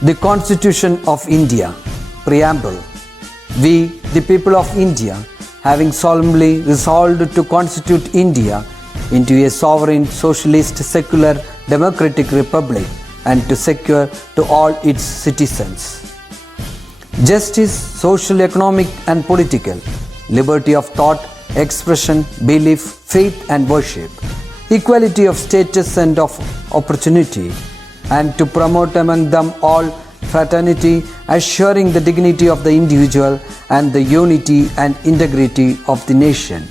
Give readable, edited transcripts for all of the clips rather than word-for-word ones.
The Constitution of India, Preamble. We, the people of India, having solemnly resolved to constitute India into a sovereign, socialist, secular, democratic republic and to secure to all its citizens justice, social, economic and political, liberty of thought, expression, belief, faith and worship, equality of status and of opportunity, and to promote among them all fraternity, assuring the dignity of the individual and the unity and integrity of the nation.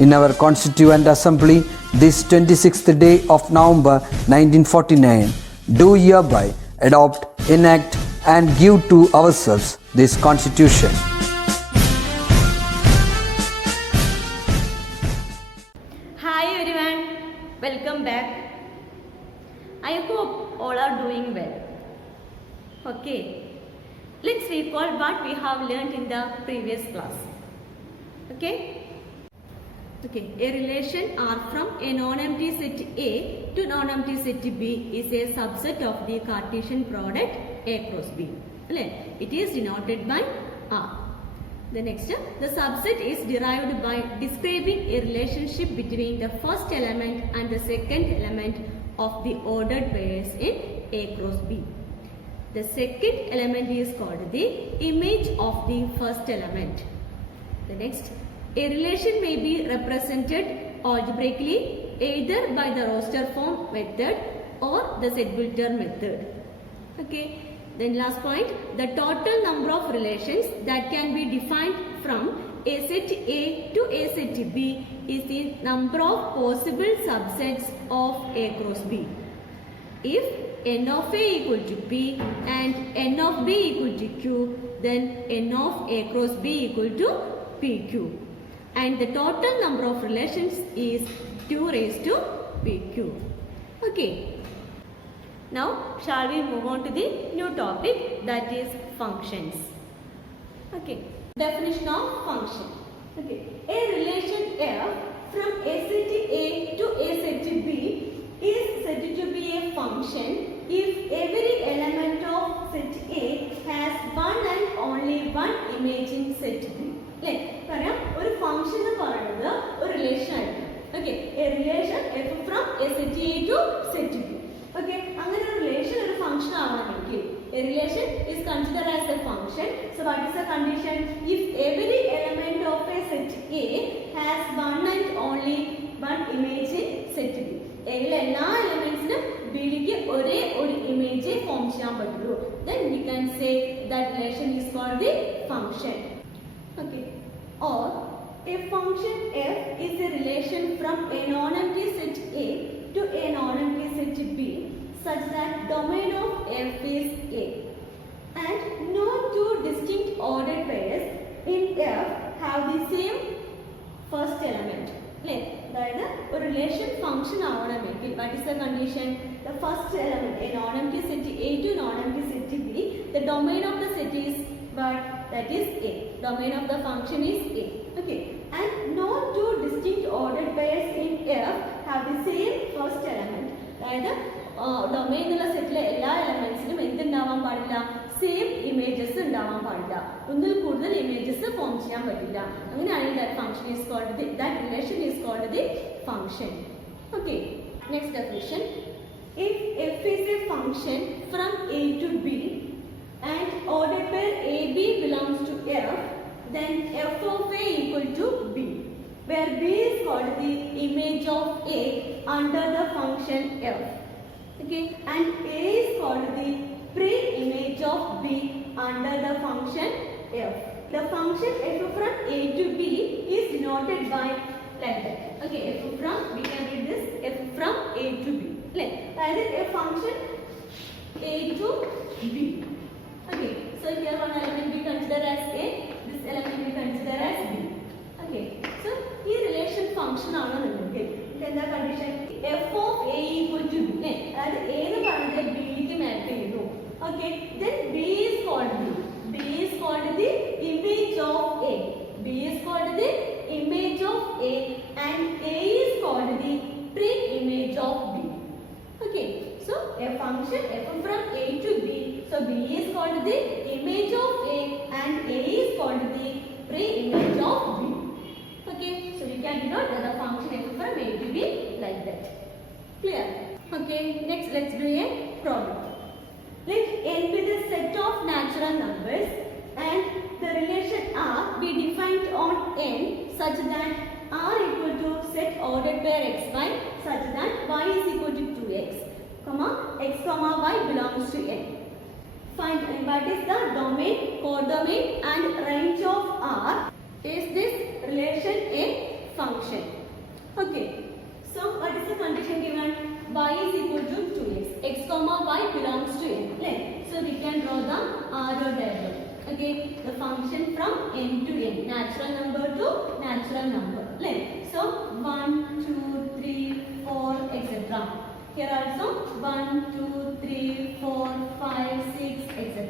In our Constituent Assembly, this 26th day of November 1949, do hereby adopt, enact and give to ourselves this Constitution. Hi everyone, welcome back. I hope all are doing well. Okay, let's recall what we have learned in the previous class. Okay, a relation R from a non-empty set A to non-empty set B is a subset of the Cartesian product A cross B. It is denoted by R. The next, the subset is derived by describing a relationship between the first element and the second element of the ordered pairs in A cross B. The second element is called the image of the first element. The next, a relation may be represented algebraically either by the roster form method or the set-builder method. Okay. Then last point, the total number of relations that can be defined from a set A to a set B is the number of possible subsets of A cross B. If n of A equal to P and n of B equal to Q, then n of A cross B equal to PQ. And the total number of relations is 2 raised to PQ. Okay. Now, shall we move on to the new topic, that is functions. Okay. Definition of function. Okay. A relation F from a set A to a set B is said to be a function if every element of set A has one and only one image in set B. ഒരു function എന്ന് പറയുന്നത് ഒരു relation ആയിരിക്കും. Okay, a relation F from a set A to set B. Okay, അങ്ങനെ ഒരു relation ഒരു function ആവണമെങ്കിൽ a relation is consider as a function. So what is the condition? If every element of a set A has one and only one image in set B. എയിലെ എല്ലാ എലമെന്റ്സിനും ബിയിലേക്ക് ഒരേ ഒരു image form ചെയ്യാൻ പറ്റുള്ളൂ. Then we can say that relation is called the function. Okay, or a function f is a relation from a non-empty set A to a non-empty set B such that domain of f is A and no two distinct ordered pairs in f have the same first element. അതായത് ഒരു relation function ആവണമെങ്കിൽ what is the condition? The first element a non-empty set A to non-empty set B, the domain of the set is but that is A. Domain of the function is A. Okay. And no two distinct ordered pairs in F have the same first element. അതായത് domain എന്നുള്ള സെറ്റിലെ എല്ലാ എലമെന്റ്സിനും എന്തുണ്ടാവാൻ പാടില്ല? Same images ഉണ്ടാവാൻ പാടില്ല. ഒന്നിൽ കൂടുതൽ images form ചെയ്യാൻ പറ്റില്ല. അങ്ങനെയാണെങ്കിൽ that function is called the, that relation is called the function. Okay. Next definition. If f is a function from A to B and ordered pair AB belongs to F, then f of A equal to B, where B is called the image of A under the function F. Okay, and A is called the pre-image of B under the function F. The function f from A to B is denoted by like that. Okay, f from, we can read this, f from A to B. That is a function A to B. Okay, so here one element we consider as A, this element we consider as B. Okay, so ഈ relation function ആണെന്നുണ്ടെങ്കിൽ എന്താ condition? f of A equal to B. അതായത് A എന്ന് പറയുന്നത് B ക്ക് മാപ്പ് ചെയ്യുന്നു. Okay, then B is called B. B is called the image of A. B is called the image of A and A is called the pre-image of B. Okay, so a function f from A to B. So B is called the image of A and A is called the pre-image of B. Okay, so we can denote the function f from A to B like that. Clear? Okay, next let's do a problem. Let n be the set of natural numbers and the relation R be defined on n such that R equal to set ordered pair xy such that y is equal to 2x, x comma y belongs to n. Find what is the domain, codomain and range of R. Is this relation a function? Okay. So what is the condition given? Y is equal to 2x. X comma y belongs to n. Right? So we can draw the arrow diagram. Okay, the function from n to n, natural number to natural number. Right? So 1, 2, 3, 4, etc. Here also 1, 2, 3, 4, 5, 6, etc.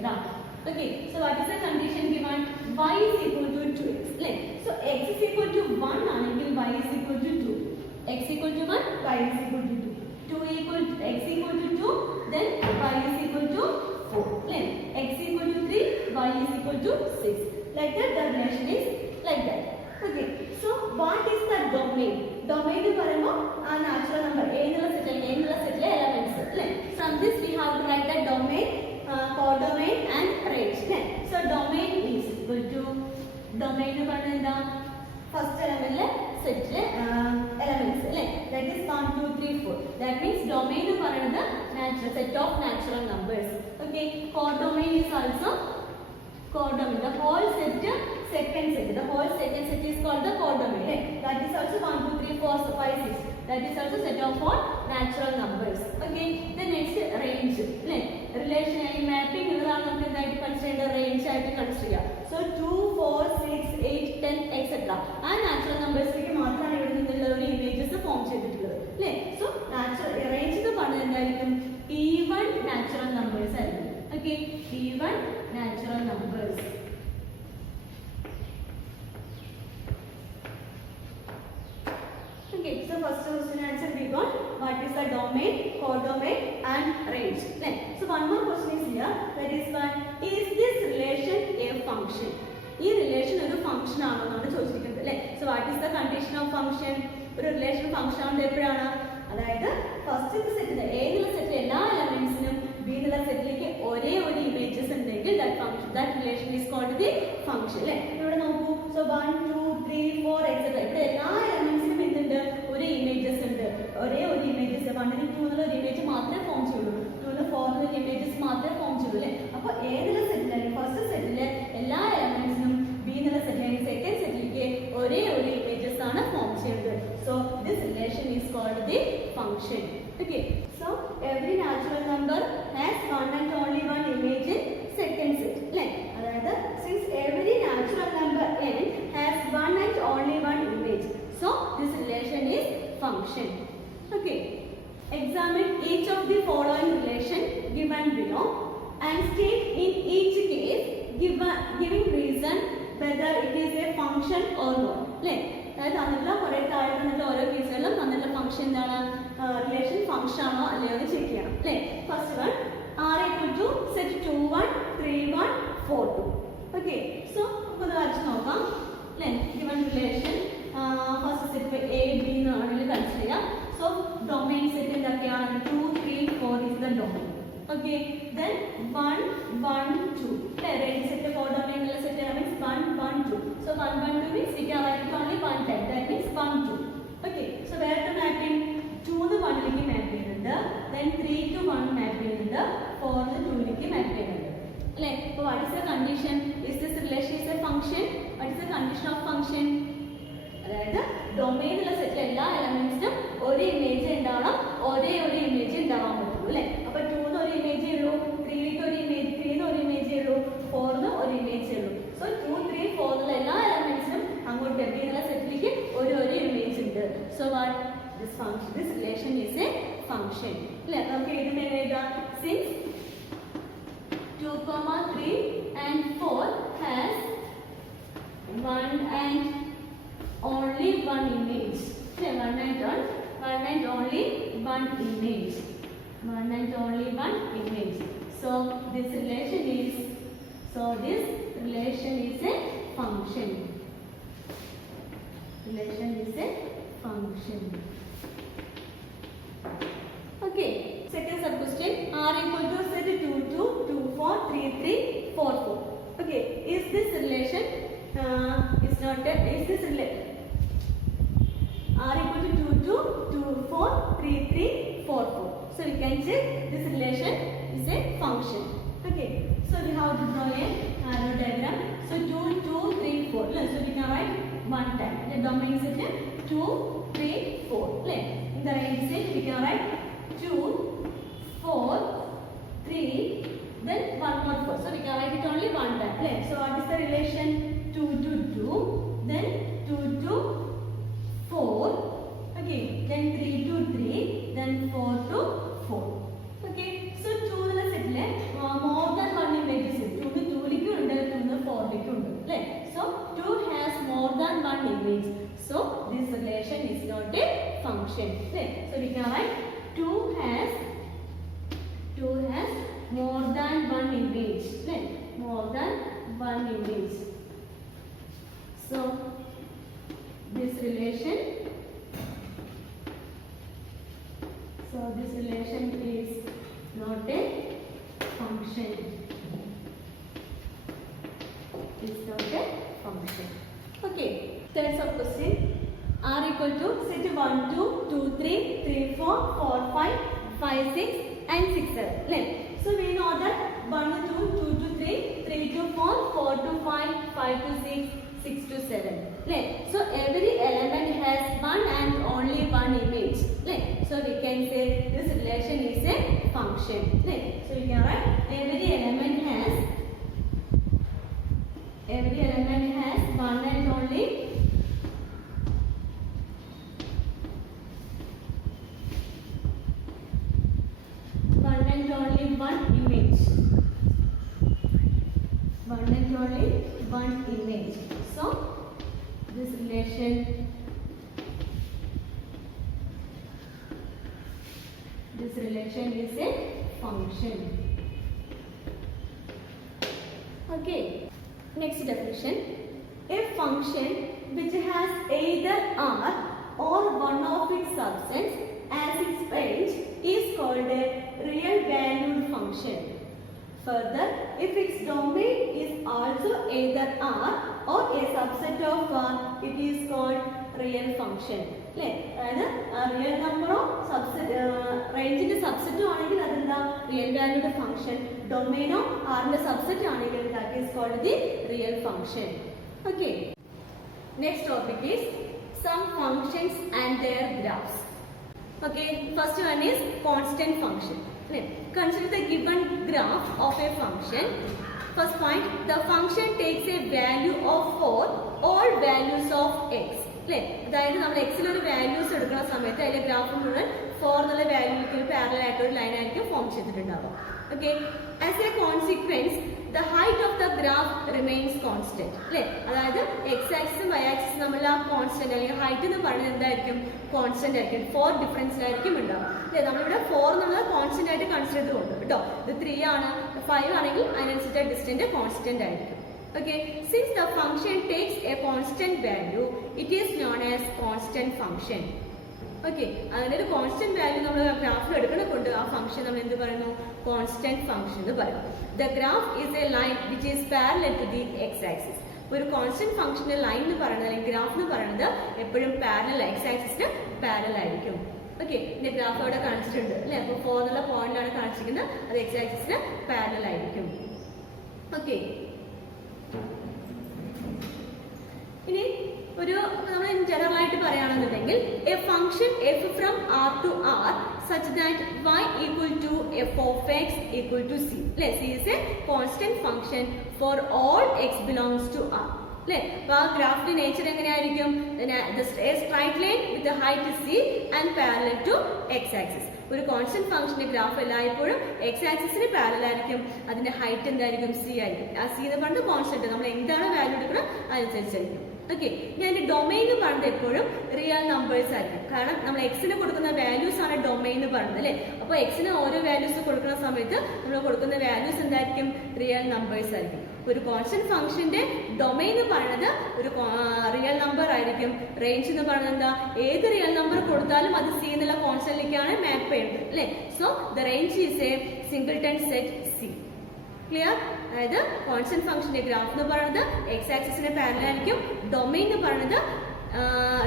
Okay, so what is the condition given? Y is equal to 2x. Right? So x is equal to 1 until y is equal to 2. X equal to 1, y is equal to 2. 2 equal to x equal to 2, then y is equal to 4. Then x equal to 3, y is equal to 6. Like that the relation is like that. Okay. So what is the domain? Domain is a natural number. A set elements. From this we have to write the domain, codomain and range. So domain is equal to domain first element set elements. That is 1, 2, 3, 4. That means domain is natural set of natural numbers. Okay. Codomain is also codomain. The whole set, second set. The whole second set is called the codomain. That is also 1, 2, 3, 4, 5, 6. That is also set of all natural numbers. Okay. The next range. Relation mapping consider range consider. So 2, 4, 6, 8, 10, etc. And natural numbers images form. So natural range P1 natural numbers. Okay, P1 natural numbers. Okay, so first question answer we got. What is the domain, codomain and range? So one more question is here. That is one. Is this relation a function? This relation is a function. So what is the condition of function? A relation function on first set elements B images that relation is called the function. So 1, 2, 3, 4, etc. Elements images images 1 and 2 image form 2 4 images form first set elements B second set images form. So this relation is called the function. Okay. So every natural number has one and only one image in second set. Since every natural number n has one and only one image, so this relation is function. Okay. Examine each of the following relation given below and state in each case giving reason whether it is a function or not. Function relation function first one R equal to set 2 1 3 1 4 2. Okay, so given relation first set A B consider. So domain set in 2 3 4 is the domain. Okay, then 1 1 2. Range set codomain set elements 1 1 2. So 1 1 2 means we can write it only one time. That means 1 2. Okay, so where the mapping 2 to 1 mapping then 3 to 1 mapping 4 to 2 mapping. So what is the condition? Is this relation is a function? What is the condition of function? Domain set elements image image അപ്പോൾ 2 ഒരു image ഉള്ളൂ 3 ഒരു image ഉള്ളൂ 4 ഒരു image ഉള്ളൂ. So 2 3 4 ഉള്ള എല്ലാ എലമെന്റ്സിനും അങ്ങോട്ട് എന്നുള്ള സെറ്റിലേക്ക് ഒരു ഇമേജ് ഉണ്ട്. So what this relation is a function. അല്ലേ? നമുക്ക് ഇതിനെ എഴുതാം. Since 2, 3 and 4 has one and only one image. Okay, one and only one image. So this relation is a function. Relation is a function. Okay. Second sub question. R equal to set 2 2 2 4 3 3 4 4. Okay. Is this relation? Is this relation? R equal to 2 2 2 4 3 3 4 4. So we can check this relation is a function. Okay. So we have to draw a arrow diagram. So 2 2 3 4. So we can write one time. The domain set 2 3 4. In the right set we can write 2 4 3 then one more 4. So we can write it only one time. So what is the relation? 2 to 2 then 2 to 4. Okay, then 3 to 3 then 4 to 4. Okay, so 2 in the set more than one image is 2 to 2 likku undu 2 to 4 likku undu. So 2 has more than one image. So this relation is not a function. So we can write 2 has more than one image. More than one image. So this relation is not a function. It's not a function. Okay. Third sub question. R equal to set 1 2 2 3 3 4 4 5 5 6 and 6 7. So we know that 1 to 2 2 to 3 3 to 4 4 to 5 5 to 6 6 to 7. So every element has one and only one image. So we can say this relation is a function. So we can write every element has one and only one image. One image. So this relation is a function. Okay. Next definition. A function which has either R or one of its subsets as its range is called a real valued function. Further, if its domain is also either R or a subset of R, it is called real function. അതായത് real നമ്പറോ റേഞ്ചിന്റെ സബ്സെറ്റോ ആണെങ്കിൽ അതെന്താ real valued function, ഡൊമൈനോ ആറിന്റെ subset ആണെങ്കിൽ that is called the real function. Okay. Next topic is some functions and their graphs. Okay, first one is constant function. Consider the given graph of a function. First point, the function takes a value of 4 all values of x. അതായത് നമ്മൾ എക്സിൽ ഒരു values എടുക്കുന്ന സമയത്ത് അതിലെ graph മുഴുവൻ 4 എന്നുള്ള വാല്യൂക്ക് ഒരു പാരലൽ ആയിട്ട് ഒരു ലൈൻ ആയിരിക്കും ഫോം ചെയ്തിട്ടുണ്ടാവും. Okay. As A consequence the height of the graph remains constant. അതായത് എക്സ് ആക്സിസും വൈ ആക്സിസും നമ്മൾ ആ കോൺസ്റ്റന്റ് അല്ലെങ്കിൽ ഹൈറ്റ് എന്ന് പറയുന്നത് എന്തായിരിക്കും? കോൺസ്റ്റന്റ് ആയിരിക്കും. 4 ഡിഫറൻസിലായിരിക്കും ഉണ്ടാവും. നമ്മളിവിടെ 4 എന്നുള്ളത് കോൺസ്റ്റന്റ് ആയിട്ട് കൺസിഡർ ചെയ്തുകൊണ്ട് കേട്ടോ. ഇത് 3 ആണ് 5 ആണെങ്കിൽ അതിനനുസരിച്ച് ഡിസ്റ്റന്റ് കോൺസ്റ്റന്റ് ആയിരിക്കും. Okay, since the function takes a constant value, it is known as constant function. Okay, അങ്ങനെ ഒരു കോൺസ്റ്റന്റ് വാല്യൂ നമ്മൾ ഗ്രാഫിൽ എടുക്കണ കൊണ്ട് ആ ഫംഗ്ഷൻ നമ്മൾ എന്ത് പറയുന്നു? കോൺസ്റ്റന്റ് ഫംഗ്ഷൻ എന്ന് പറയും. The graph is a line which is parallel to the x-axis. ഒരു കോൺസ്റ്റന്റ് ഫംഗ്ഷന്റെ ലൈൻ എന്ന് പറയുന്നത് അല്ലെങ്കിൽ ഗ്രാഫ് എന്ന് പറയുന്നത് എപ്പോഴും പാരലൽ എക്സ് ആക്സിസിന് പാരലൽ ആയിരിക്കും. ഓക്കെ, ഇതിന്റെ ഗ്രാഫ് അവിടെ കാണിച്ചിട്ടുണ്ട് അല്ലെ. അപ്പോൾ 4 എന്നുള്ള പോയിന്റാണ് കാണിച്ചിരിക്കുന്നത്, അത് എക്സ് ആക്സിസിന് പാരലൽ ആയിരിക്കും. ഓക്കെ, ഇനി ഒരു നമ്മൾ ജനറൽ ആയിട്ട് പറയുകയാണെന്നുണ്ടെങ്കിൽ a function F from R to R such that y equal to f of x equal to c. C is a constant function for all x belongs to R. അപ്പോൾ ആ ഗ്രാഫിന്റെ nature എങ്ങനെയായിരിക്കും? A straight line with the height c and parallel to x axis. ഒരു constant ഫംഗ്ഷന്റെ graph എല്ലായ്പ്പോഴും X ആക്സിസിന് parallel ആയിരിക്കും, അതിന്റെ ഹൈറ്റ് എന്തായിരിക്കും? സി ആയിരിക്കും. ആ സി എന്ന് പറഞ്ഞത് കോൺസ്റ്റന്റ്, നമ്മൾ എന്താണ് വാല്യൂ എടുക്കണം അതനുസരിച്ചായിരിക്കും. ഓക്കെ, ഞാൻ എന്റെ ഡൊമൈൻ എന്ന് പറയുന്നത് എപ്പോഴും റിയൽ നമ്പേഴ്സ് ആയിരിക്കും. കാരണം നമ്മൾ എക്സിന് കൊടുക്കുന്ന വാല്യൂസ് ആണ് ഡൊമൈൻ എന്ന് പറയുന്നത് അല്ലെ. അപ്പോൾ എക്സിന് ഓരോ വാല്യൂസ് കൊടുക്കുന്ന സമയത്ത് നമ്മൾ കൊടുക്കുന്ന വാല്യൂസ് എന്തായിരിക്കും? റിയൽ നമ്പേഴ്സ് ആയിരിക്കും. ഒരു കോൺസ്റ്റന്റ് ഫംഗ്ഷന്റെ ഡൊമൈൻ എന്ന് പറയുന്നത് ഒരു റിയൽ നമ്പർ ആയിരിക്കും. റേഞ്ച് എന്ന് പറയുന്നത് എന്താ? ഏത് റിയൽ നമ്പർ കൊടുത്താലും അത് സി എന്നുള്ള കോൺസ്റ്റന്റിലേക്കാണ് മാപ്പ് ചെയ്യുന്നത് അല്ലെ. So the range is A singleton set C. Clear? അതായത് കോൺസ്റ്റന്റ് ഫംഗ്ഷന്റെ ഗ്രാഫ് എന്ന് പറയുന്നത് എക്സ് ആക്സിസിന് പാരലൽ ആയിരിക്കും. ഡൊമൈൻ എന്ന് പറയുന്നത്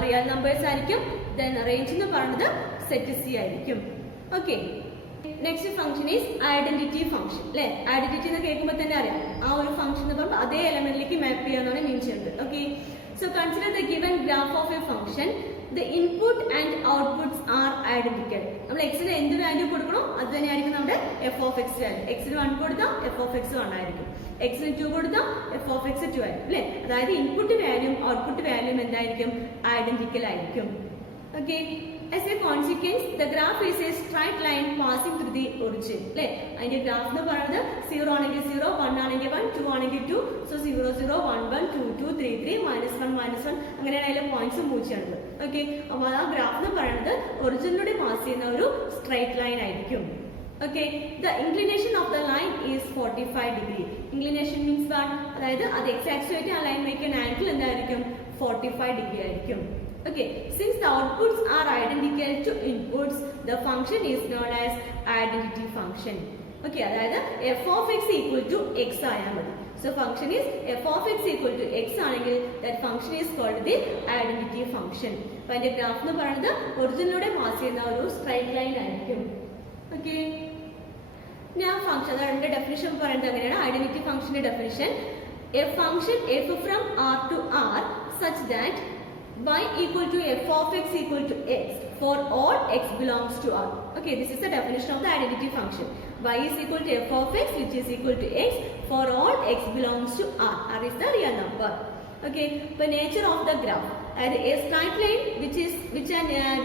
റിയൽ നമ്പേഴ്സ് ആയിരിക്കും. ദെൻ റേഞ്ച് എന്ന് പറയുന്നത് സെറ്റ് സി ആയിരിക്കും. Okay, next function is identity function അല്ലെ. ഐഡന്റിറ്റി എന്ന് കേൾക്കുമ്പോൾ തന്നെ അറിയാം ആ ഒരു ഫംഗ്ഷൻ എന്ന് പറയുമ്പോൾ അതേ എലമെന്റിലേക്ക് മാപ്പ് ചെയ്യാന്നാണ് മീൻ ചെയ്യുന്നത്. Okay, so consider the given graph of a function. The input and outputs are identical. നമ്മൾ എക്സിന് എന്ത് വാല്യൂ കൊടുക്കണോ അത് തന്നെയായിരിക്കും നമ്മുടെ എഫ് ഓഫ് എക്സ് വാല്യൂ. എക്സിന് 1 കൊടുത്താൽ എഫ് ഓഫ് എക്സ് 1 ആയിരിക്കും. എക്സിന് 2 കൊടുത്താൽ എഫ് ഓഫ് എക്സ് 2 ആയിരിക്കും അല്ലെ. അതായത് ഇൻപുട്ട് വാല്യൂം ഔട്ട്പുട്ട് വാല്യൂം എന്തായിരിക്കും? ഐഡന്റിക്കൽ ആയിരിക്കും. Okay, as a consequence the graph is a straight line passing through the origin അല്ലെ. അതിന്റെ ഗ്രാഫ് എന്ന് പറയുന്നത് 0 ആണെങ്കിൽ 0, 1 ആണെങ്കിൽ 1, 2 ആണെങ്കിൽ 2. സോ 0 0 1 1 2 2 3 3 -1 -1 അങ്ങനെയാണ് അതിലെ പോയിന്റ്സ് മൂവ് ചെയ്യുന്നത്. ഓക്കെ, അപ്പോൾ ആ ഗ്രാഫ് എന്ന് പറയുന്നത് ഒറിജിനിലൂടെ പാസ് ചെയ്യുന്ന ഒരു സ്ട്രൈറ്റ് ലൈൻ ആയിരിക്കും. Okay, the inclination of the line is 45 degree. Inclination means what? അതായത് അത് എക്സ് ആക്സിസുമായിട്ട് ആ ലൈൻ വയ്ക്കുന്ന ആംഗിൾ എന്തായിരിക്കും? 45 ഡിഗ്രി ആയിരിക്കും. Okay, since the outputs are identical to inputs, the function is known as identity function. Okay, അതായത് f of x equal to x ആയാൽ മതി. So function is f of x equal to x ആണെങ്കിൽ that function is called the identity function. അപ്പോൾ അതിന്റെ graph എന്ന് പറയുന്നത് ഒറിജിനിലൂടെ pass ചെയ്യുന്ന ഒരു സ്ട്രൈറ്റ് ലൈൻ ആയിരിക്കും. ഓക്കെ, ഞാൻ ഫംഗ്ഷൻ അതിന്റെ ഡെഫിനിഷൻ പറയുന്നത് അങ്ങനെയാണ്. ഐഡന്റിറ്റി ഫംഗ്ഷന്റെ definition: a function f from r to r such that y equal to f of x equal to x for all x belongs to R. Okay, this is the definition of the identity function. Y is equal to f of x which is equal to x for all x belongs to R. R is the real number. Okay, the nature of the graph. A straight line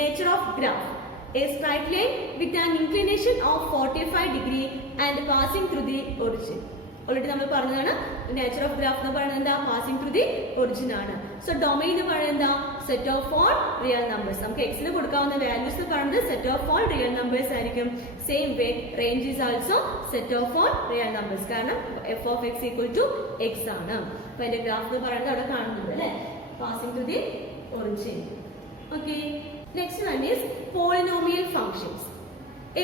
nature of graph. A straight line with an inclination of 45 degree and passing through the origin. Already നമ്മൾ പറഞ്ഞതാണ് nature of graph എന്ന് പറയുന്നത് എന്താ? Passing through the origin ആണ്. So domain എന്ന് പറയുന്നത് എന്താ? Set of all real numbers. നമുക്ക് എക്സിന് കൊടുക്കാവുന്ന വാല്യൂസ് എന്ന് പറയുന്നത് set of all real numbers ആയിരിക്കും. Same way range is also set of all real numbers. കാരണം f of X equal to x ആണ്. അപ്പൊ അതിന്റെ ഗ്രാഫ് എന്ന് പറയുന്നത് അവിടെ കാണുന്നുണ്ട് അല്ലെ, passing through the origin. Okay, next one is polynomial functions.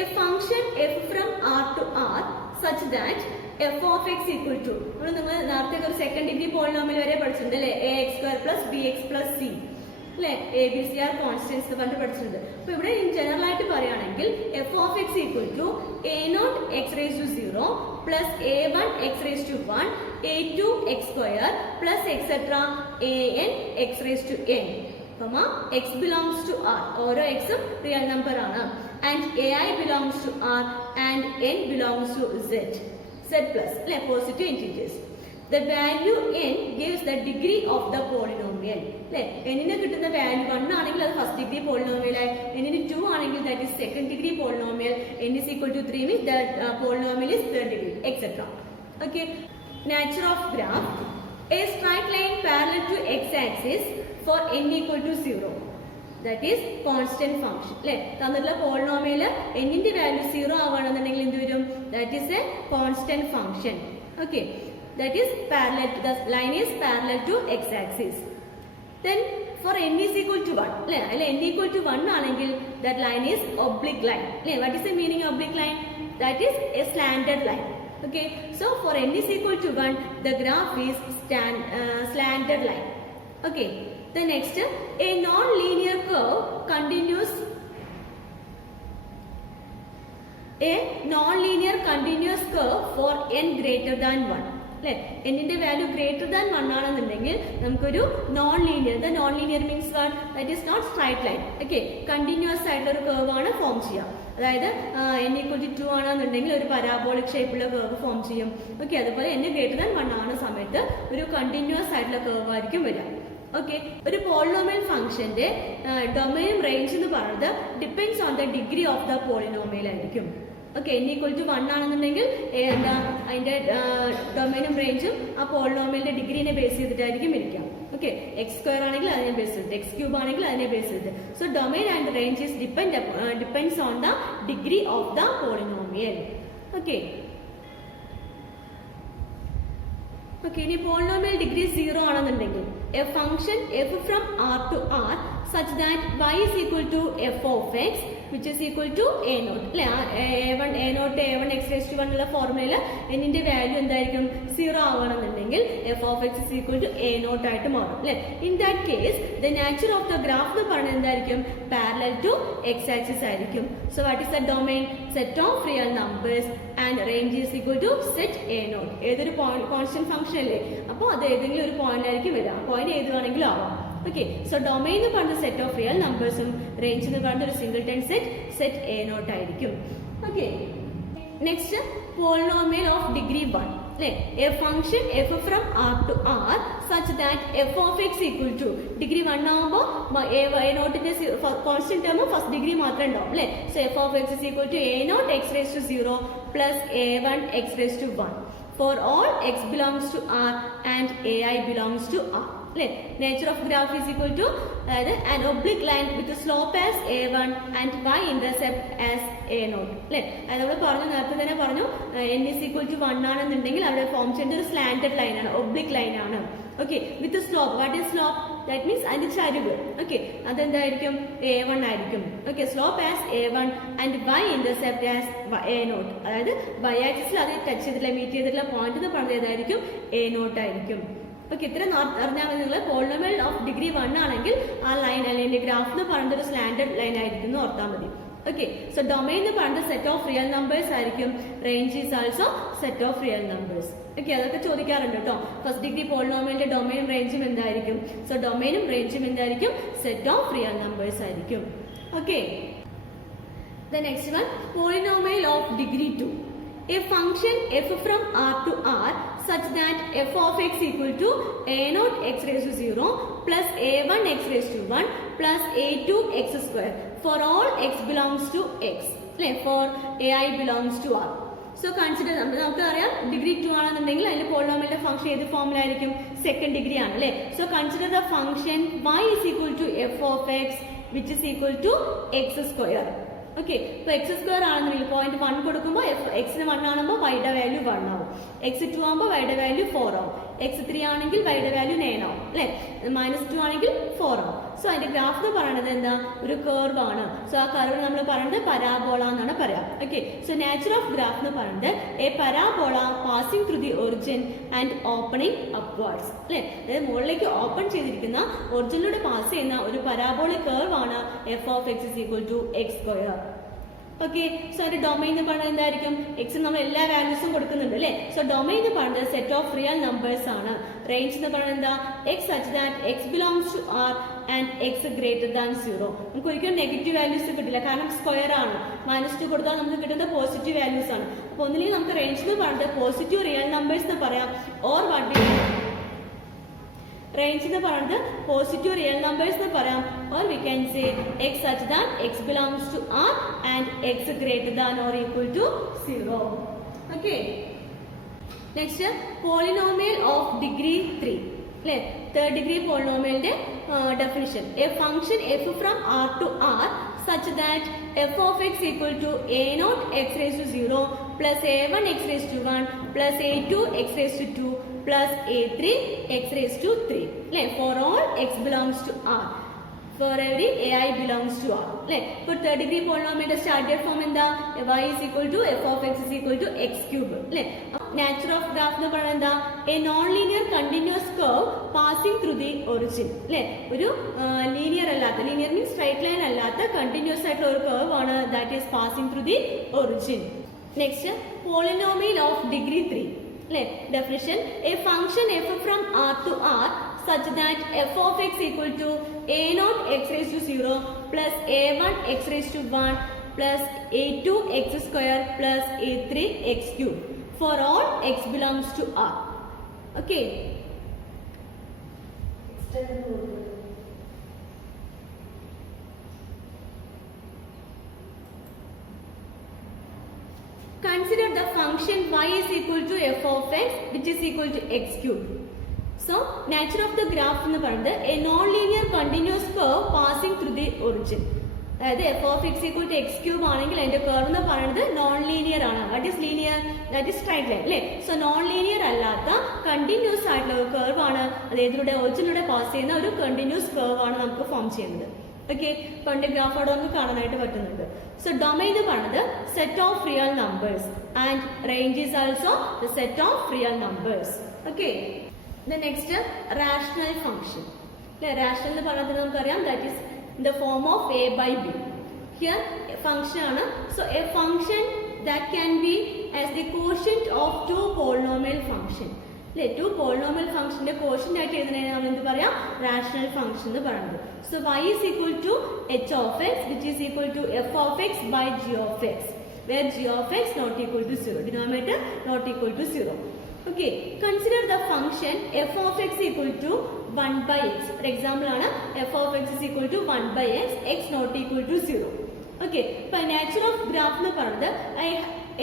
A function F from R to R such that f of x equal to നിങ്ങൾ നേരത്തെ ഒരു സെക്കൻഡ് ഡിഗ്രി പോളിനോമിയൽ വരെ പഠിച്ചിട്ടുണ്ട് അല്ലെ. ax² plus bx plus c അല്ലെ. a b c are constants കണ്ട് പഠിച്ചിട്ടുണ്ട്. അപ്പൊ ഇവിടെ ജനറൽ ആയിട്ട് പറയുകയാണെങ്കിൽ f of x equal to a0 x raised to 0 plus a1 x raised to 1 a2 x square plus etc an x raised to n x belongs to r. ഓരോ xും real number ആണ്. And ai belongs to r and n belongs to z. Z plus positive integers. The value n gives the degree of the polynomial. n ന് കിട്ടുന്ന value 1 ആണെങ്കിൽ അത് first degree polynomial ആയി. n ന് 2 ആണെങ്കിൽ that is second degree polynomial. n is equal to 3 means that polynomial is third degree, etc. Okay, nature of graph. A straight line parallel to x axis for n equal to 0. That is constant function. അല്ലെ, തന്നിട്ടുള്ള polynomial എന്നിന്റെ value 0 ആവുകയാണെന്നുണ്ടെങ്കിൽ എന്ത് വരും? That is a constant function. Okay, that is parallel. The line is parallel to x axis. Then for n is equal to 1 അല്ലെ, അല്ലെ n equal to 1 ആണെങ്കിൽ that line is oblique line. അല്ലെ, what is the meaning of oblique line? That is a slanted line. Okay, so for n is equal to 1 the graph is slanted line. Okay, the next, a non-linear curve continues. A non-linear continuous curve for n greater than 1. അല്ലെ, എന്നിന്റെ value greater than 1 ആണെന്നുണ്ടെങ്കിൽ നമുക്കൊരു non linear. The non linear means what? That is not straight line. Okay, continuous ആയിട്ടുള്ള ഒരു curve ആണ് form ചെയ്യുക. അതായത് n equal to 2 ആണെന്നുണ്ടെങ്കിൽ ഒരു പരാബോളിക് ഷേപ്പുള്ള കർവ് ഫോം ചെയ്യും. ഓക്കെ, അതുപോലെ n ഗ്രേറ്റർ ദാൻ 1 ആവുന്ന സമയത്ത് ഒരു കണ്ടിന്യൂസ് ആയിട്ടുള്ള കർവ് ആയിരിക്കും വരിക. ഓക്കെ, ഒരു പോളിനോമിയൽ ഫംഗ്ഷന്റെ ഡൊമൈനും റേഞ്ച് എന്ന് പറയുന്നത് depends on the degree of the polynomial ആയിരിക്കും. ഓക്കെ, n ഈക്വൽ ടു 1 ആണെന്നുണ്ടെങ്കിൽ എന്താ അതിൻ്റെ ഡൊമൈനും റേഞ്ചും ആ പോളിനോമിയലിന്റെ ഡിഗ്രീനെ ബേസ് ചെയ്തിട്ടായിരിക്കും ഇരിക്കാം. ഓക്കെ, എക്സ് സ്ക്വയർ ആണെങ്കിൽ അതിനെ ബേസ് ചെയ്തിട്ട്, എക്സ് ക്യൂബ് ആണെങ്കിൽ അതിനെ ബേസ് ചെയ്തിട്ട്. So domain and range is depends on the degree of the polynomial. Okay, ഇനി പോളിനോമിയൽ ഡിഗ്രി 0 ആണെന്നുണ്ടെങ്കിൽ a function F from R to R such that y is equal to f of x which is equal to a naught അല്ലെ, a1 a1 x raised to 1 ഉള്ള ഫോർമുലയിൽ എന്നിന്റെ value എന്തായിരിക്കും 0 ആവണമെന്നുണ്ടെങ്കിൽ f of x is equal to a naught ആയിട്ട് മാറും അല്ലെ. In that case the nature of the graph എന്ന് പറയുന്നത് എന്തായിരിക്കും, പാരലൽ ടു എക്സ് ആക്സിസ് ആയിരിക്കും. So what is the domain, set of real numbers and range is equal to set a naught. ഏതൊരു constant function അല്ലേ, അപ്പോൾ അത് ഏതെങ്കിലും ഒരു പോയിന്റിലായിരിക്കും വരിക, പോയിന്റ് ഏത് വേണമെങ്കിലും ആവാം. ഓക്കെ, സോ ഡൊമൈൻ എന്ന് പറഞ്ഞ സെറ്റ് ഓഫ് റിയൽ നമ്പേഴ്സും റേഞ്ച് എന്ന് പറഞ്ഞ ഒരു സിംഗിൾട്ടൺ സെറ്റ് a naught ആയിരിക്കും. Okay, next polynomial of degree 1 അല്ലെ, a function F from R to R such that f of X equal to degree 1 ആകുമ്പോൾ a നോട്ടിന്റെ കോൺസ്റ്റന്റ് ടേം ഫസ്റ്റ് ഡിഗ്രി മാത്രമേ ഉണ്ടാവും അല്ലെ. So f of X is equal to a naught x raised to 0 plus a1 x raised to 1 for all x belongs to R and ai belongs to R. Nature of graph is equal to an oblique line with the slope as a1 and y-intercept as a naught. നമ്മൾ പറഞ്ഞു, നേരത്തെ തന്നെ പറഞ്ഞു, n is equal to 1 ആണെന്നുണ്ടെങ്കിൽ അവിടെ form ചെയ്യുന്ന ഒരു സ്ലാന്റഡ് line ആണ്, ഒബ്ലിക് ലൈൻ ആണ്. Okay, with slope. What is slope? That means അതിന്റെ ചരിവ്. ഓക്കെ, അതെന്തായിരിക്കും, a1 ആയിരിക്കും. Okay, slope as a1 and y-intercept as a naught. അതായത് y ആക്സിസിൽ അത് ടച്ച് ചെയ്തിട്ടില്ല, മീറ്റ് ചെയ്തിട്ടുള്ള പോയിന്റ് എന്ന് പറഞ്ഞത് ഏതായിരിക്കും, a naught ആയിരിക്കും. ഓക്കെ, ഇത്ര അറിഞ്ഞാൽ മതി. നിങ്ങൾ പോളിനോമിയൽ ഓഫ് ഡിഗ്രി 1 ആണെങ്കിൽ ആ ലൈൻ അല്ലെങ്കിൽ ഗ്രാഫ് എന്ന് പറയുന്നത് ഒരു സ്ലാൻഡഡ് ലൈൻ ആയിരിക്കും എന്ന് ഓർത്താൽ മതി. ഓക്കെ, സോ ഡൊമൈൻ എന്ന് പറയുന്നത് സെറ്റ് ഓഫ് റിയൽ നമ്പേഴ്സ് ആയിരിക്കും. Range is also set of real numbers. Okay, അതൊക്കെ ചോദിക്കാറുണ്ട് കേട്ടോ. ഫസ്റ്റ് ഡിഗ്രി പോളിനോമിയലിന്റെ ഡൊമൈനും റേഞ്ചും എന്തായിരിക്കും? സോ ഡൊമൈനും റേഞ്ചും എന്തായിരിക്കും? സെറ്റ് ഓഫ് റിയൽ നമ്പേഴ്സ് ആയിരിക്കും. Okay, the next one, polynomial of degree 2. A function f from r to r such that f of x equal to a naught x raised to 0 plus a1 x raised to 1 plus a2 x square for all x belongs to x. For ai belongs to r. So consider, നമുക്ക് അറിയാം degree 2 ആണെന്നുണ്ടെങ്കിൽ അതിന്റെ പോളിനോമിയലിന്റെ function ഏത് ഫോമിലായിരിക്കും? Second degree ആണ് അല്ലെ. So consider the function y is equal to f of x which is equal to x square. Okay, ഇപ്പൊ X square ആണെന്നുണ്ടെങ്കിൽ പോയിന്റ് 1 കൊടുക്കുമ്പോൾ എക്സിന് 1 ആകുമ്പോൾ വൈയുടെ വാല്യൂ 1 ആവും, x2 ആകുമ്പോൾ വൈയുടെ വാല്യൂ 4 ആവും, x3 ആണെങ്കിൽ വൈയുടെ വാല്യൂ 9 ആവും അല്ലെ, -2 ആണെങ്കിൽ 4 ആവും. സോ അതിന്റെ ഗ്രാഫ് എന്ന് പറയുന്നത് എന്താ, ഒരു കർവ് ആണ്. സോ ആ കർവ് നമ്മൾ പറയുന്നത് പരാബോള എന്നാണ് പറയാം. Okay, so nature of graph എന്ന് പറയുന്നത് a parabola passing through the origin and opening upwards അല്ലെ, അതായത് മുകളിലേക്ക് ഓപ്പൺ ചെയ്തിരിക്കുന്ന ഒറിജിനിലൂടെ പാസ് ചെയ്യുന്ന ഒരു പരാബോളിക് കർവ് ആണ് F of X is equal to X square. Okay, so അതിന്റെ ഡൊമൈൻ എന്ന് പറയുന്നത് എന്തായിരിക്കും? എക്സ് നമ്മൾ എല്ലാ വാല്യൂസും കൊടുക്കുന്നുണ്ട് അല്ലെ. സോ ഡൊമൈൻ എന്ന് പറയുന്നത് സെറ്റ് ഓഫ് റിയൽ നമ്പേഴ്സ് ആണ്. റേഞ്ച് എന്ന് പറയുന്നത് എന്താ, X such that X belongs to R and X greater than 0. നമുക്ക് ഒരിക്കലും നെഗറ്റീവ് വാല്യൂസ് കിട്ടില്ല, കാരണം സ്ക്വയർ ആണ്. -2 കൊടുത്താൽ നമുക്ക് കിട്ടുന്നത് പോസിറ്റീവ് വാല്യൂസ് ആണ്. അപ്പൊ ഒന്നില്ലെങ്കിൽ നമുക്ക് റേഞ്ച് എന്ന് പറയുന്നത് പോസിറ്റീവ് റിയൽ നമ്പേഴ്സ് എന്ന് പറയാം, ഓർ വാട്ട് റേഞ്ച് എന്ന് പറയുന്നത് പോസിറ്റീവ് റിയൽ നമ്പേഴ്സ് എന്ന് പറയാം, or we can say x such that x belongs to R and x greater than or equal to 0. Okay, next polynomial of degree 3 അല്ലെ, third degree പോളിനോമിയലിന്റെ definition. A function F from r to r such that f of x equal to a naught x raised to 0 plus a1 x raised to 1 plus a2 x raised to 2 plus a3 x raised to 3 for all x belongs to R. For every ai belongs to R. For third degree polynomial standard form എന്താ, y is equal to f of x is equal to x cube. Nature of graph എന്ന് പറയുന്നത് എന്താ, a non-linear continuous curve passing through the origin. ഒരു linear അല്ലാത്ത, linear means straight line അല്ലാത്ത continuous ആയിട്ടുള്ള ഒരു curve ആണ്, that is passing through the origin. Next polynomial of degree 3. Definition, a function f from R to R such that f of x equal to a naught x raised to 0 plus a1 x raised to 1 plus a2 x square plus a3 x cube for all x belongs to R. Okay. Consider the function y is equal to f of x which is equal to x cube. So, nature of the graph എന്ന് പറയുന്നത് a non-linear continuous curve passing through the origin. അതായത് F of X equal to X cube ആണെങ്കിൽ അതിന്റെ curve എന്ന് പറയുന്നത് non linear ആണ്. That is linear, that is straight line അല്ലേ. So non linear അല്ലാത്ത കണ്ടിന്യൂസ് ആയിട്ടുള്ള ഒരു കർവ് ആണ്, അത് ഏതിലൂടെ ഒറിജിനിലൂടെ പാസ് ചെയ്യുന്ന ഒരു കണ്ടിന്യൂസ് കർവ് ആണ് നമുക്ക് ഫോം ചെയ്യുന്നത്. ഓക്കെ, ഇപ്പൊ എന്റെ ഗ്രാഫ് അവിടെ നമുക്ക് കാണാനായിട്ട് പറ്റുന്നുണ്ട്. സോ ഡൊമൈൻ എന്ന് പറയുന്നത് set of real numbers and range is also the set of real numbers. Okay, the next rational function അല്ലെ. റാഷണൽ എന്ന് പറയുന്നത് നമുക്കറിയാം that is in the form of a by b. Here a function ആണ്. So a function that can be as the quotient of two polynomial function. അല്ലെ, to polynomial ഫംഗ്ഷന്റെ quotient ആയിട്ട് എഴുതുന്നതിനെ നമ്മൾ എന്ത് പറയാം, റാഷണൽ ഫംഗ്ഷൻ എന്ന് പറയുന്നത്. So y is equal to h of x which is equal to f of x by g of x where g of x not equal to 0, denominator not equal to 0. Okay, consider the function f of x equal to 1 by x. For example ആണ് f of x is equal to 1 by x, x not equal to 0. Okay, ഇപ്പൊ nature of graph എന്ന് പറയുന്നത്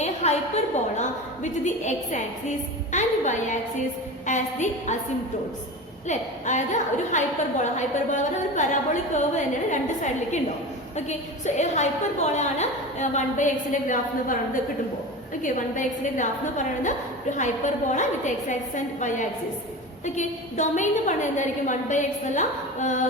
a hyperbola with the x axis and y axis as the asymptotes. അല്ലെ, അതായത് ഒരു hyperbola പറഞ്ഞ ഒരു parabolic curve തന്നെയാണ്, രണ്ട് സൈഡിലേക്ക് ഉണ്ടാവും. ഓക്കെ, സോ ഹൈപ്പർബോള ആണ് 1 by x ന്റെ ഗ്രാഫ് എന്ന് പറയുന്നത് കിട്ടുമ്പോൾ. ഓക്കെ, 1 by x ന്റെ ഗ്രാഫ് എന്ന് പറയുന്നത് ഒരു hyperbola with x axis and y axis. Okay, domain എന്ന് പറയുന്നത് എന്തായിരിക്കും, 1 by x എന്നുള്ള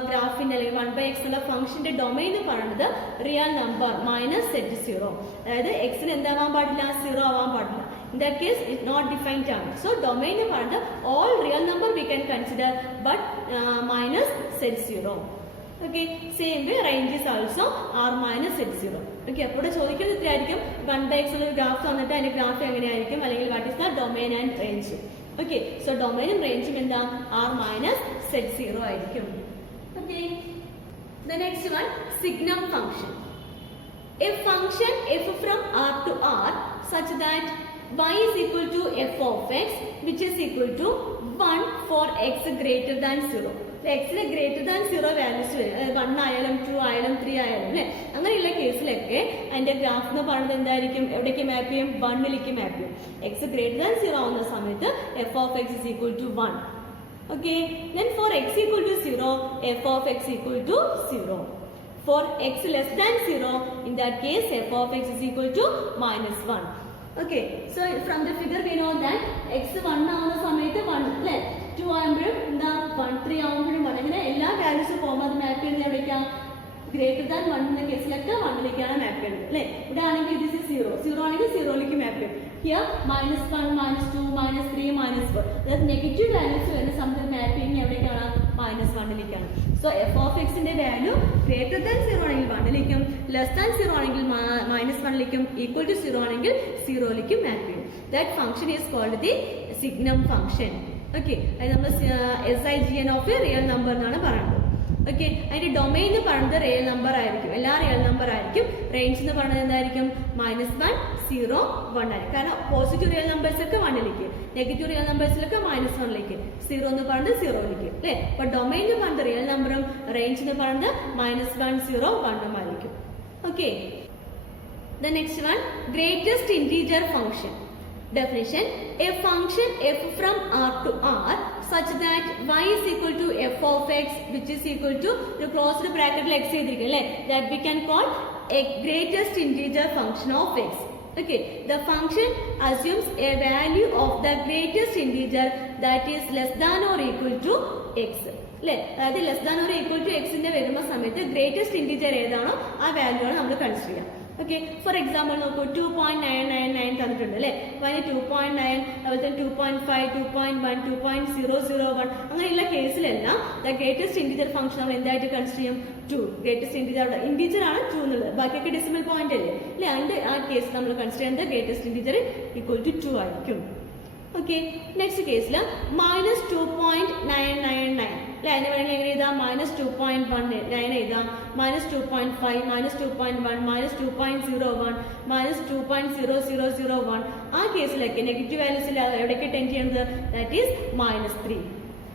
ഗ്രാഫിന്റെ അല്ലെങ്കിൽ 1 by x എന്നുള്ള ഫംഗ്ഷന്റെ ഡൊമൈൻ എന്ന് പറയുന്നത് റിയൽ നമ്പർ മൈനസ് സെറ്റ് 0. അതായത് എക്സിന് എന്താവാൻ പാടില്ല, 0 ആവാൻ പാടില്ല. In that case it not defined ആണ്. So domain എന്ന് പറയുന്നത് all real number we can consider but minus set 0. Okay, same way range is also r minus set 0. Okay, അപ്പോൾ ചോദിക്കുന്നത് ഇത്രയായിരിക്കും, 1 by x ഉള്ള ഗ്രാഫ് തന്നിട്ട് അതിന്റെ ഗ്രാഫ് എങ്ങനെയായിരിക്കും, അല്ലെങ്കിൽ what is the domain and range. Okay, so domain ഉം range ഉം എന്താ, r minus set 0 ആയിരിക്കും. Okay, the next one, signum function. A function f from r to r such that y is equal to f of x which is equal to 1 for x greater than 0. x greater than 0 values വരും, 1 ആയാലും 2 ആയാലും 3 ആയാലും അല്ലെ. അങ്ങനെയുള്ള കേസിലൊക്കെ അതിന്റെ graph എന്ന് പറയുന്നത് എന്തായിരിക്കും, എവിടേക്ക് മാപ്പ് ചെയ്യും, 1ലേക്ക് മാപ്പ് ചെയ്യും. x greater than 0 ആവുന്ന സമയത്ത് f of x is equal to 1. Okay, then for x equal to 0 f of x equal to 0. For x less than 0, in that case f of x is equal to minus 1. Okay, so from the figure we know that x 1 ആവുന്ന സമയത്ത് 1 അല്ലേ, 2 ആകുമ്പോഴും എന്താ 1, 3 ആകുമ്പോഴും 1, അങ്ങനെ എല്ലാ വാല്യൂസും പോകുമ്പോൾ അത് മാപ്പ് ചെയ്യുന്നത് എവിടേക്കാണ്, ഗ്രേറ്റർ ദാൻ 1 എന്ന കേസിലൊക്കെ 1ലേക്കാണ് മാപ്പ് ചെയ്യുന്നത് അല്ലേ. ഇവിടെ ആണെങ്കിൽ ഇത് 0 ആണെങ്കിൽ 0ലേക്ക് മാപ്പ് ചെയ്യും. ഹിയർ -1, -2, -3, -4, അതായത് നെഗറ്റീവ് വാല്യൂസ് വരുന്ന സമയത്ത് മാപ്പ് ചെയ്യുന്നത് എവിടേക്കാണ്, -1ലേക്കാണ്. സോ എഫ് ഓഫ് എക്സിന്റെ വാല്യൂ ഗ്രേറ്റർ ദാൻ 0 ആണെങ്കിൽ 1ലേക്കും, ലെസ് ദാൻ 0 ആണെങ്കിൽ -1ലേക്കും, ഈക്വൽ ടു 0 ആണെങ്കിൽ 0ലേക്കും മാപ്പ് ചെയ്യും. That function is called the signum function. Okay, അത് നമ്മൾ SIGN of a real number എന്നാണ് പറയുന്നത്. ഓക്കെ, അതിന്റെ ഡൊമൈൻ എന്ന് പറയുന്നത് റിയൽ നമ്പർ ആയിരിക്കും, എല്ലാ റിയൽ നമ്പർ ആയിരിക്കും. റേഞ്ച് എന്ന് പറയുന്നത് എന്തായിരിക്കും, -1, 0, 1 ആയിരിക്കും. കാരണം പോസിറ്റീവ് റിയൽ നമ്പേഴ്സൊക്കെ 1ലേക്ക്, നെഗറ്റീവ് റിയൽ നമ്പേഴ്സിലൊക്കെ -1ലേക്ക്, 0 എന്ന് പറയുന്നത് 0ലേക്ക് അല്ലേ. അപ്പൊ ഡൊമൈൻ എന്ന് പറയുന്നത് റിയൽ നമ്പറും റേഞ്ച് എന്ന് പറയുന്നത് -1, 0, 1 ആയിരിക്കും. Okay, the next one, greatest integer function. Definition, a function f from r to r such that y is equal to f of x which is equal to the closed bracket x ചെയ്തിരിക്കും, that we can call a greatest integer function of x. Okay, the function assumes a value of the greatest integer that is less than or equal to x. അതായത് less than or equal to എക്സിന്റെ വരുന്ന സമയത്ത് greatest integer ഏതാണോ ആ value ആണ് നമ്മൾ consider ചെയ്യുക. Okay, for example നോക്കൂ, 2.999 തന്നിട്ടുണ്ട് അല്ലേ. അപ്പോൾ അതിന് 2.9, അതുപോലെ തന്നെ 2.5, 2.1, 2.001 അങ്ങനെയുള്ള കേസിലെല്ലാം ദ ഗ്രേറ്റസ്റ്റ് ഇന്റീജർ ഫംഗ്ഷൻ നമ്മൾ എന്തായിട്ട് കൺസിഡർ ചെയ്യും, 2. ഗ്രേറ്റസ്റ്റ് ഇന്റീജർ ആണ് 2 എന്നുള്ളത്, ബാക്കിയൊക്കെ ഡെസിമൽ പോയിന്റ് അല്ലേ. അതിന്റെ ആ കേസ് നമ്മൾ കൺസിഡർ ചെയ്യുന്നത് ഗ്രേറ്റസ്റ്റ് ഇന്റീജർ ഈക്വൽ ടു 2 ആയിരിക്കും. ഓക്കെ, നെക്സ്റ്റ് കേസിൽ -2.999 അല്ലെ, അതിന് വേണമെങ്കിൽ എങ്ങനെ എഴുതാം, -2.19 എഴുതാം, -2.5, -2.1, -2.01, -2.0001. ആ കേസിലൊക്കെ നെഗറ്റീവ് വാല്യൂസിൽ എവിടേക്ക് ടെൻഡ് ചെയ്യുന്നത്, ദാറ്റ് ഈസ് -3.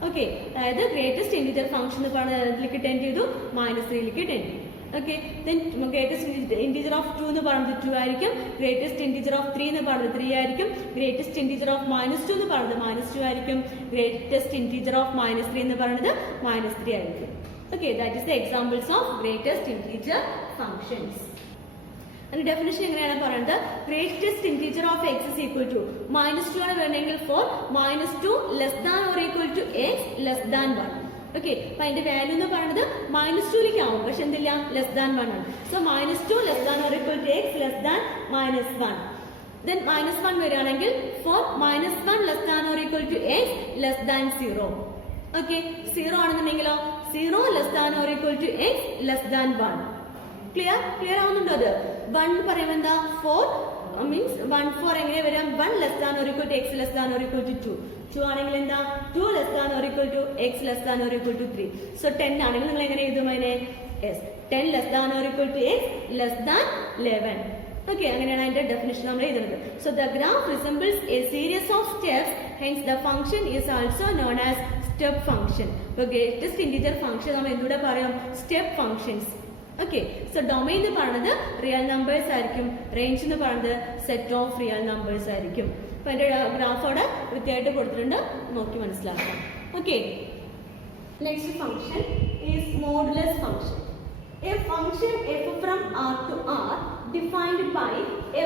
ഓക്കെ, അതായത് ഗ്രേറ്റസ്റ്റ് ഇന്റീജർ ഫംഗ്ഷൻ എന്ന് പറഞ്ഞതിലേക്ക് ടെൻഡ് ചെയ്തു, -3ലേക്ക് ടെൻഡ് ചെയ്തു. Okay. Then greatest integer of 2 എന്ന് പറയുന്നത് 2 ആയിരിക്കും. ഗ്രേറ്റസ്റ്റ് ഇൻറ്റീജർ ഓഫ് 3 എന്ന് പറയുന്നത് 3 ആയിരിക്കും. ഗ്രേറ്റസ്റ്റ് ഇൻറ്റീജർ ഓഫ് -2 എന്ന് പറയുന്നത് -2 ആയിരിക്കും. ഗ്രേറ്റസ്റ്റ് ഇൻറ്റീജർ ഓഫ് -3 എന്ന് പറയുന്നത് -3 ആയിരിക്കും. Okay, that is the examples of greatest integer functions. അതിന്റെ ഡെഫിനിഷൻ എങ്ങനെയാണ് പറയുന്നത്? Greatest integer of x is equal to -2 ആണ് വേണമെങ്കിൽ for -2 less than or equal to x less than 1. Okay, അപ്പൊ അതിന്റെ വാല്യൂ എന്ന് പറയുന്നത് -2ലേക്ക് ആവും, പക്ഷെ എന്തില്ല, ലെസ് ദാൻ 1 ആണ്. So -2 less than or equal to x less than -1. Then -1 വരികയാണെങ്കിൽ for -1 less than or equal to x less than 0. Okay, 0 ആണെന്നുണ്ടെങ്കിലോ 0 less than or equal to x less than 1. Clear ആവുന്നുണ്ടോ? അത് 1 പറയുമ്പോൾ എന്താ, 4 means 1 4 എങ്ങനെ വരാം, 1 less than or equal to x less than or equal to 2. 2 ആണെങ്കിൽ എന്താ, 2 less than or equal to x less than or equal to 3. So 10 ആണെങ്കിൽ നിങ്ങൾ എങ്ങനെ എഴുതും അതിനെ? Yes, 10 less than or equal to x less than 11. Okay, അങ്ങനെയാണ് അതിന്റെ definition നമ്മൾ എഴുതുന്നത്. So the graph resembles A series of steps, hence the function is also known as step function. ഇപ്പോൾ ഗ്രേറ്റസ്റ്റ് ഇൻറ്റീജർ ഫംഗ്ഷൻ നമ്മൾ എന്തുകൂടെ പറയാം? Step functions. Okay, so domain എന്ന് പറയുന്നത് real numbers ആയിരിക്കും. റേഞ്ച് എന്ന് പറയുന്നത് സെറ്റ് ഓഫ് റിയൽ നമ്പേഴ്സ് ആയിരിക്കും. അപ്പൊ അതിന്റെ ഗ്രാഫ് അവിടെ വൃത്തിയായിട്ട് കൊടുത്തിട്ടുണ്ട്, നോക്കി മനസ്സിലാക്കാം. Okay, next function is modulus function. A function f from R to R defined by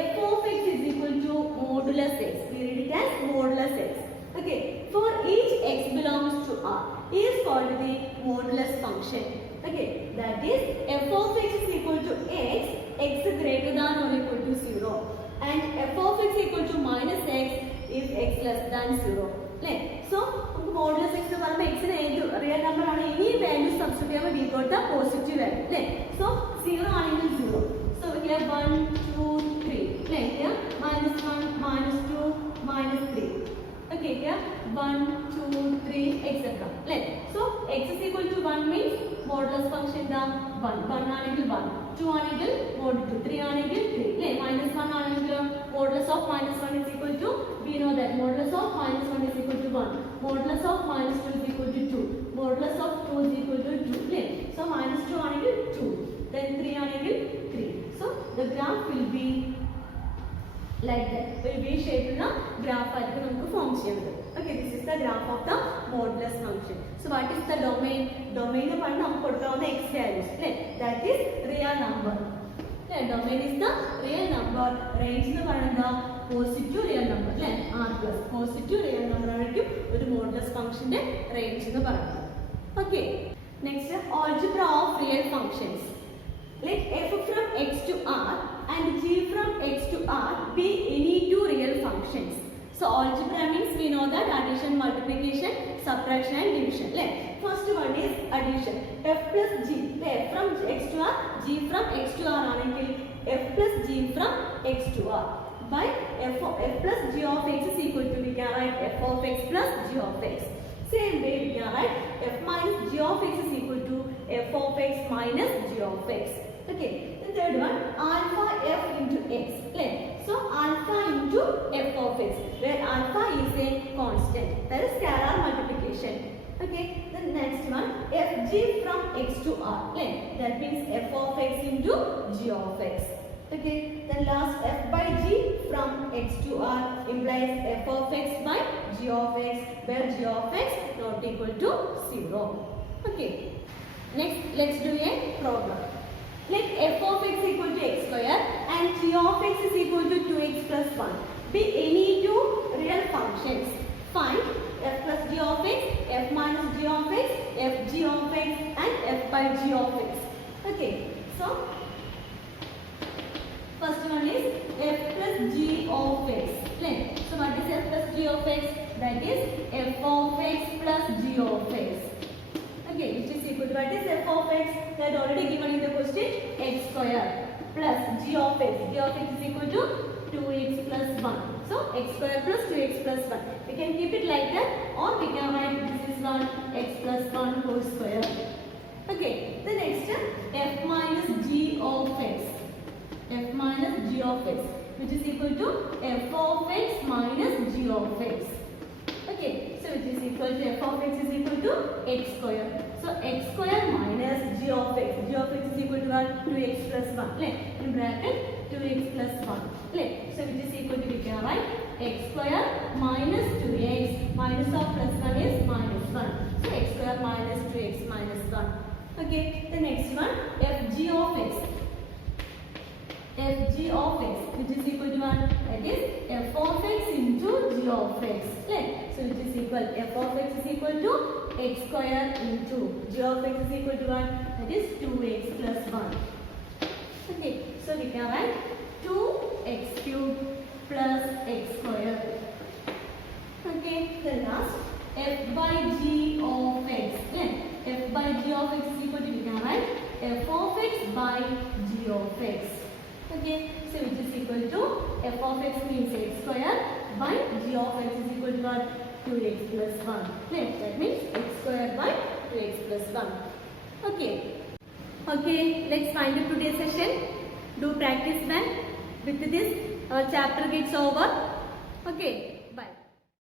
f of x is equal to modulus x. We read it as modulus x. Okay, for each x belongs to R is called the modulus function. Okay, that is f of x is equal to x, x greater than or equal to 0, and f of x equal to minus x if x less than 0. So modulus x എന്ന് പറയുമ്പോൾ x ന് ഏത് real number ആണ്, ഇനി value substitute ചെയ്യുമ്പോൾ we got the positive value. So 0 ആണെങ്കിൽ 0. So here 1 2 3. Here -1 -2 -3. Okay, here 1 2 3 etc. So x is equal to 1 means modulus function da 1 ആണെങ്കിൽ 1, 2 ആണെങ്കിൽ mod 2, 3 ആണെങ്കിൽ 3. -1 ആണെങ്കിൽ modulus of -1 is equal to, we know that modulus of -1 is equal to 1, modulus of -2 is equal to 2, modulus of 2 is equal to 2. So -2 ആണെങ്കിൽ 2, then 3 ആണെങ്കിൽ 3. So the graph will be like that, will be shaped in a graph ആയിരിക്കും നമുക്ക് form ചെയ്യുന്നത്. Okay, this is the graph of the modulus function. So what is the domain? Domain എന്ന് പറഞ്ഞാൽ നമുക്ക് കൊടുക്കാവുന്ന x values, that is real number. Domain is the real number. Range എന്ന് പറയുന്നത് positive real number, r plus positive real number ആയിരിക്കും ഒരു modulus ഫംഗ്ഷന്റെ range എന്ന് പറയുന്നത്. Okay, next algebra of real functions. Let f from x to r and g from x to r be any two real functions. So algebra means we know that addition, multiplication, subtraction and division. First one is addition. F plus g, f from x to r, g from x to r ആണെങ്കിൽ f plus g from x to r by f plus g of x is equal to, we can write f of x plus g of x. Same way we can write f minus g of x is equal to f of x minus g of x. Okay, the third one, alpha f into x. So alpha into f of x, where alpha is a constant, that is scalar multiplication. Okay, the next one, fg from x to r, that means f of x into g of x. Okay, the last f by g from x to r implies f of x by g of x, where g of x not equal to 0. Okay, next let's do a problem. Let f of x equal to x square and g of x is equal to 2x plus 1 be any two real functions. Find f plus g of x, f minus g of x, f g of x and f by g of x. Okay, so first one is f plus g of x. So what is f plus g of x? That is f of x plus g of x. Okay, which is equal to, what is f of x? That already given in the question, x square plus g of x. G of x is equal to 2x plus 1. So x square plus 2x plus 1. We can keep it like that, or we can write this is 1 x plus 1 whole square. Okay, the next f minus g of x. F minus g of x, which is equal to f of x minus g of x. Okay, so which is equal to f of x is equal to x square. So x square minus g of x. G of x is equal to what? 2x plus 1. In bracket 2x plus 1. So which is equal to we can write x square minus 2x minus of plus 1 is minus 1. So x square minus 2x minus 1. Okay, the next one fg of x. Fg of x which is equal to what? That is f of x into g of x. So which is equal f of x is equal to x square into g of x is equal to what? That is 2x plus 1. Okay, so we can write 2x cube plus x square. Okay, the last f by g of x. F by g of x is equal to we can write f of x by g of x. Okay, so which is equal to f of x means x square by g of x is equal to what? 2x plus 1. That means x square by 2x plus 1. Okay. Okay, let's find out today's session. Do practice well. With this, our chapter gets over. Okay.